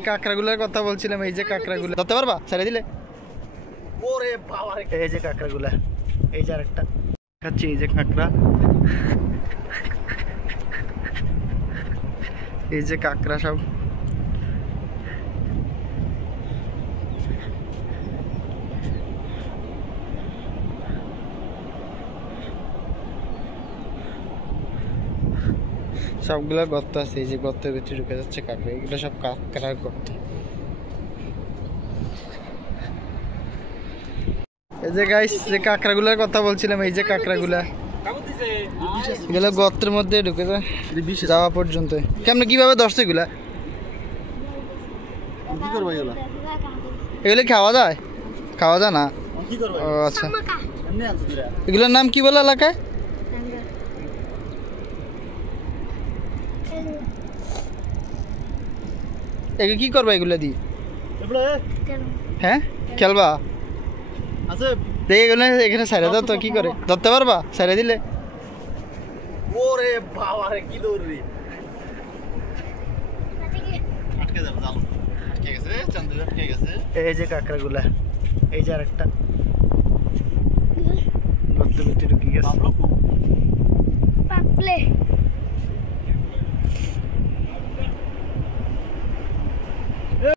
কাঁকড়াগুলোর কথা বলছিলাম, এই যে কাঁকড়াগুলো ধরতে পারবা ছেড়ে দিলে? ওরে বাবা, এই যে কাঁকড়াগুলা, এই যে আরেকটা খাচ্ছি, এই যে কাঁকড়া, এই যে কাঁকড়া সব। সবগুলা গর্ত আছে, এই যে গর্তের ভিতরে ঢুকে যাচ্ছে কাঁকড়া, এগুলো সব কাঁকড়ার গর্ত। এই যে গাইস, যে কাঁকড়াগুলোর কথা বলছিলাম, এই যে কাঁকড়াগুলা, এগুলো গর্তের মধ্যে ঢুকে যায় যাওয়া পর্যন্ত। কেমন কিভাবে ধরছে এগুলা? এগুলো খাওয়া যায়? খাওয়া যায় না? ও আচ্ছা, এগুলোর নাম কি বলে এলাকায়? এগুলো কি করবা এগুলা দিয়ে? হ্যাঁ খেলবা? দেখে এগুলো এখানে সাইডে দাও তো, কি করে ধরতে পারবা সাইডে দিলে? ওরে বাবা রে, কি দৌড়ি, আটকে যাবে, জাল আটকে গেছে, চান্দু আটকে গেছে। এই যে কাঁকড়াগুলা, এই যে আরেকটা গর্তের ভিতরে ঢুকে গেছে।